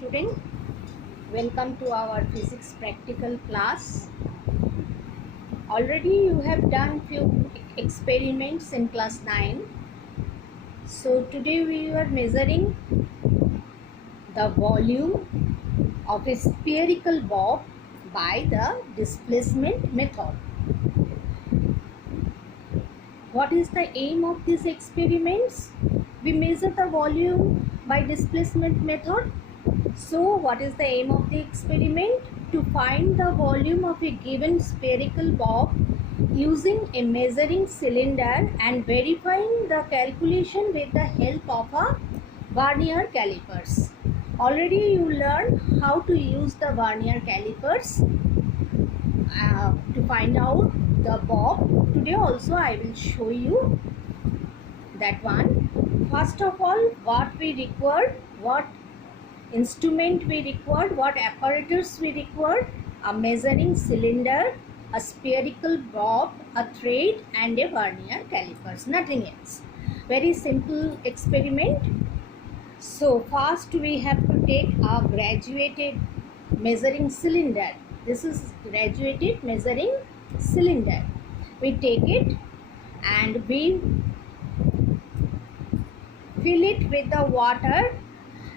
student, welcome to our physics practical class. Already you have done few experiments in class 9. So today we are measuring the volume of a spherical bob by the displacement method. What is the aim of these experiments? We measure the volume by displacement method. So what is the aim of the experiment? To find the volume of a given spherical bob using a measuring cylinder and verifying the calculation with the help of a vernier calipers. Already you learned how to use the vernier calipers to find out the bob. Today also I will show you that one. First of all, what we required, what instrument we required, what apparatus we required: a measuring cylinder, a spherical bob, a thread and a vernier calipers, nothing else. Very simple experiment. So first we have to take a graduated measuring cylinder. This is graduated measuring cylinder. We take it and we fill it with the water,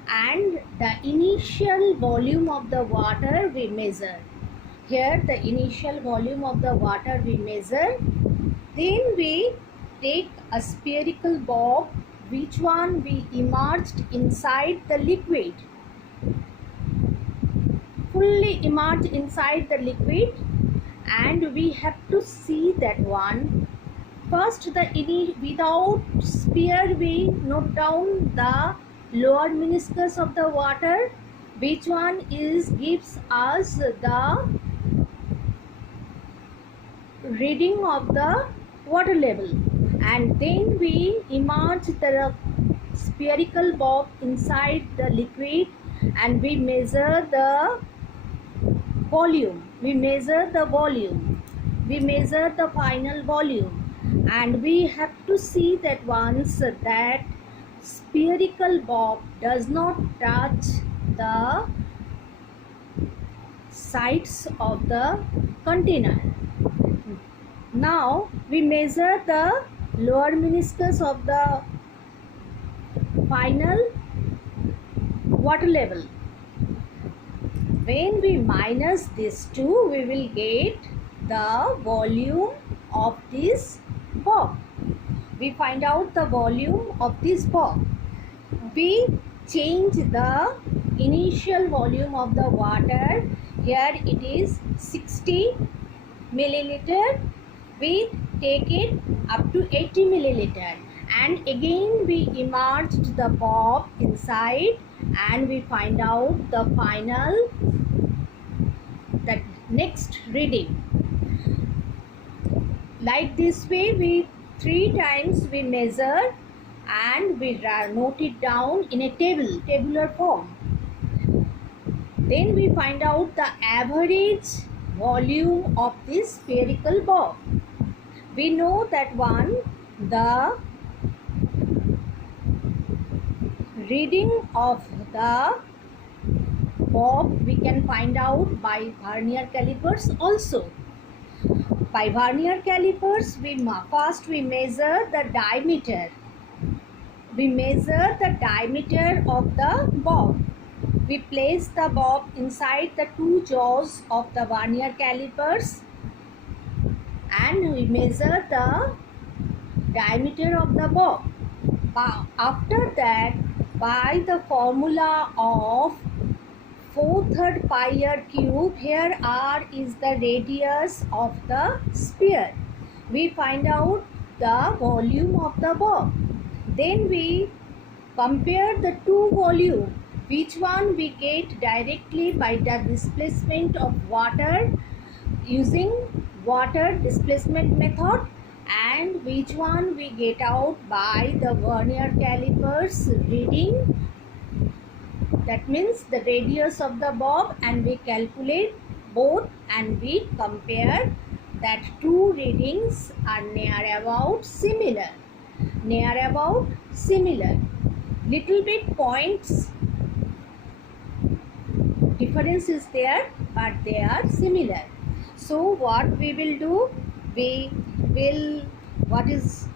and the initial volume of the water we measure. Here the initial volume of the water we measure. Then we take a spherical bob, which one we immersed inside the liquid, fully immersed inside the liquid, and we have to see that one. First, without sphere we note down the lower meniscus of the water, which one gives us the reading of the water level, and then we immerse the spherical bob inside the liquid and we measure the volume. We measure the final volume, and we have to see that once that spherical bob does not touch the sides of the container. Now we measure the lower meniscus of the final water level. When we minus these two, we will get the volume of this bob. We find out the volume of this bob. We change the initial volume of the water. Here it is 60 milliliter. We take it up to 80 milliliter, and again we immersed the bob inside and we find out the final, that next reading. Like this way, we 3 times we measure and we note it down in a tabular form. Then we find out the average volume of this spherical bob. We know that one, the reading of the bob we can find out by vernier calipers also. By vernier calipers, first we measure the diameter. We measure the diameter of the bob. We place the bob inside the 2 jaws of the vernier calipers and we measure the diameter of the bob. After that, by the formula of 4/3 pi r cube, here r is the radius of the sphere, we find out the volume of the bob. Then we compare the two volume, which one we get directly by the displacement of water using water displacement method, and which one we get out by the vernier calipers reading. That means the radius of the bob, and we calculate both and we compare. That two readings are near about similar. Little bit points difference is there, but they are similar. So what we will do, we will, what is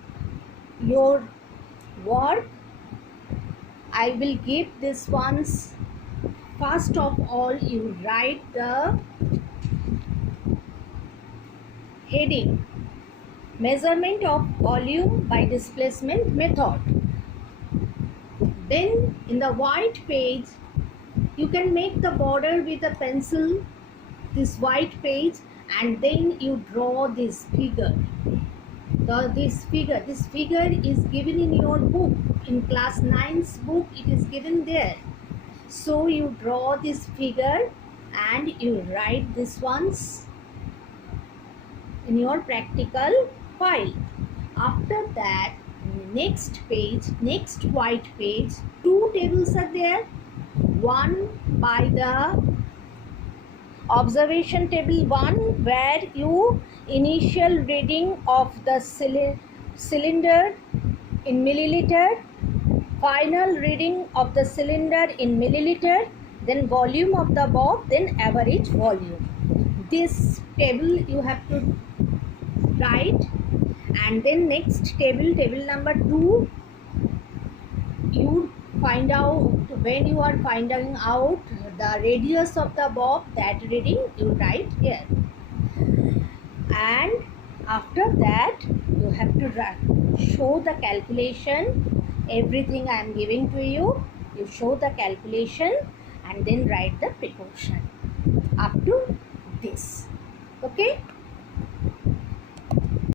your work, I will give this ones. First of all, you write the heading, measurement of volume by displacement method. Then in the white page, you can make the border with a pencil, this white page, and then you draw this figure. This figure is given in your book, in class 9's book it is given there. So you draw this figure and you write this ones in your practical file. After that, next page, next white page, two tables are there. One by the observation table 1, where you initial reading of the cylinder in milliliter, final reading of the cylinder in milliliter, then volume of the bob, then average volume. This table you have to write. And then next table, table number 2, you find out, when you are finding out the radius of the bob, that reading you write here. And after that you have to show the calculation, everything I am giving to you, you show the calculation and then write the precaution up to this. Okay.